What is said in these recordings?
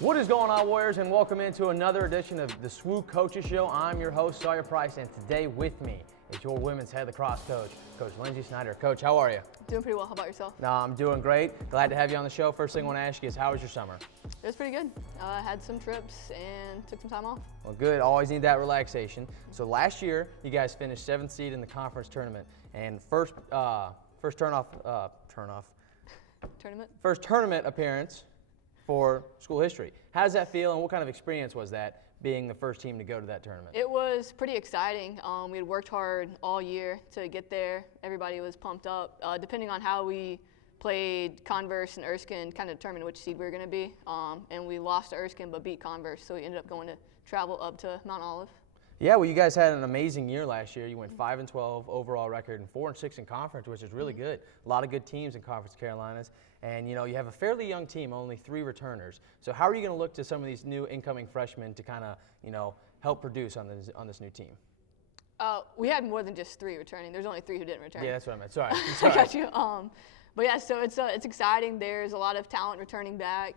What is going on, Warriors, and welcome into another edition of the SWU Coaches Show. I'm your host, Sawyer Price, and today with me is your women's Head Lacrosse coach, Coach Lindsey Schneider. Coach, how are you? Doing pretty well. How about yourself? I'm doing great. Glad to have you on the show. First thing I want to ask you is, how was your summer? It was pretty good. Had some trips and took some time off. Well, good. Always need that relaxation. So last year, you guys finished 7th seed in the conference tournament, and first tournament appearance for school history. How does that feel, and what kind of experience was that, being the first team to go to that tournament? It was pretty exciting. We had worked hard all year to get there. Everybody was pumped up. Depending on how we played Converse and Erskine, kind of determined which seed we were going to be. And we lost to Erskine but beat Converse, so we ended up going to travel up to Mount Olive. Yeah, well, you guys had an amazing year last year. You went 5-12 overall record and 4-6 in conference, which is really good. A lot of good teams in Conference Carolinas. And, you know, you have a fairly young team, only 3 returners. So how are you going to look to some of these new incoming freshmen to kind of, you know, help produce on this new team? We had more than just 3 returning. There's only 3 who didn't return. Yeah, that's what I meant. Sorry. I got you. But yeah, so it's exciting. There's a lot of talent returning back.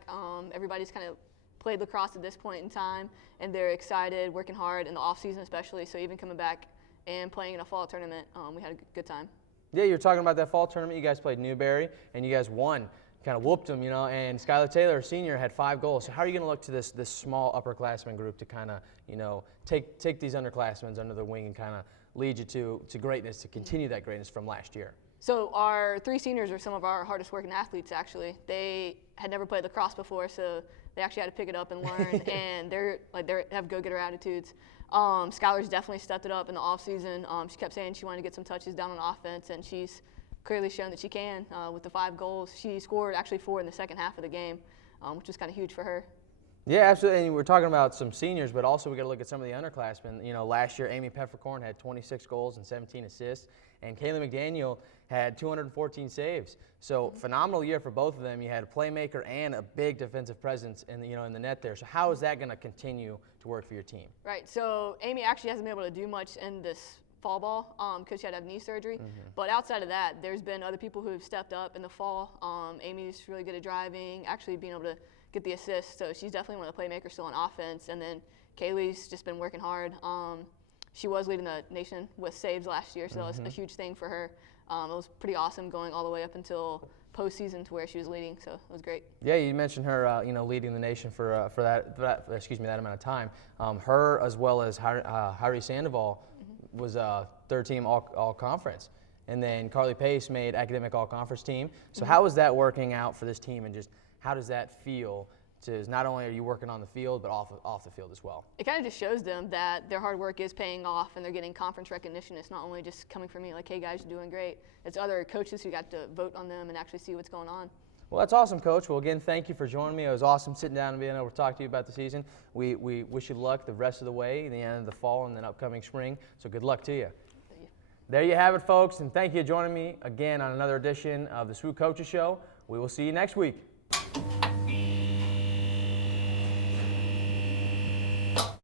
Everybody's kind of played lacrosse at this point in time, and they're excited, working hard in the off season especially. So even coming back and playing in a fall tournament, we had a good time. Yeah, you're talking about that fall tournament. You guys played Newberry, and you guys won. Kind of whooped them, you know, and Skylar Taylor, senior, had 5 goals. So how are you going to look to this small upperclassmen group to kind of, you know, take these underclassmen under the wing and kind of lead you to greatness, to continue that greatness from last year? So our 3 seniors are some of our hardest working athletes, actually. They had never played lacrosse before, so they actually had to pick it up and learn, and they have go-getter attitudes. Skylar's definitely stepped it up in the off-season. She kept saying she wanted to get some touches down on offense, and she's clearly shown that she can with the 5 goals. She scored actually 4 in the second half of the game, which was kind of huge for her. Yeah, absolutely. And we're talking about some seniors, but also we got to look at some of the underclassmen. You know, last year Amy Peppercorn had 26 goals and 17 assists, and Kaylee McDaniel had 214 saves. So phenomenal year for both of them. You had a playmaker and a big defensive presence in the net there. So how is that going to continue to work for your team? Right. So Amy actually hasn't been able to do much in this fall ball because she had to have knee surgery. But outside of that, there's been other people who have stepped up in the fall. Amy's really good at driving, actually being able to get the assist. So she's definitely one of the playmakers still on offense. And then Kaylee's just been working hard. She was leading the nation with saves last year, so that was a huge thing for her. It was pretty awesome going all the way up until postseason to where she was leading, so it was great. Yeah, you mentioned her, leading the nation for that amount of time. Her as well as Harry Sandoval was third team all conference, and then Carly Pace made academic all conference team. So how is that working out for this team, and just how does that feel? Not only are you working on the field, but off the field as well. It kind of just shows them that their hard work is paying off and they're getting conference recognition. It's not only just coming from me like, hey guys, you're doing great. It's other coaches who got to vote on them and actually see what's going on. Well, that's awesome, Coach. Well, again, thank you for joining me. It was awesome sitting down and being able to talk to you about the season. We wish you luck the rest of the way, the end of the fall and then upcoming spring. So good luck to you. Thank you. There you have it, folks, and thank you for joining me again on another edition of the SWU Coaches Show. We will see you next week.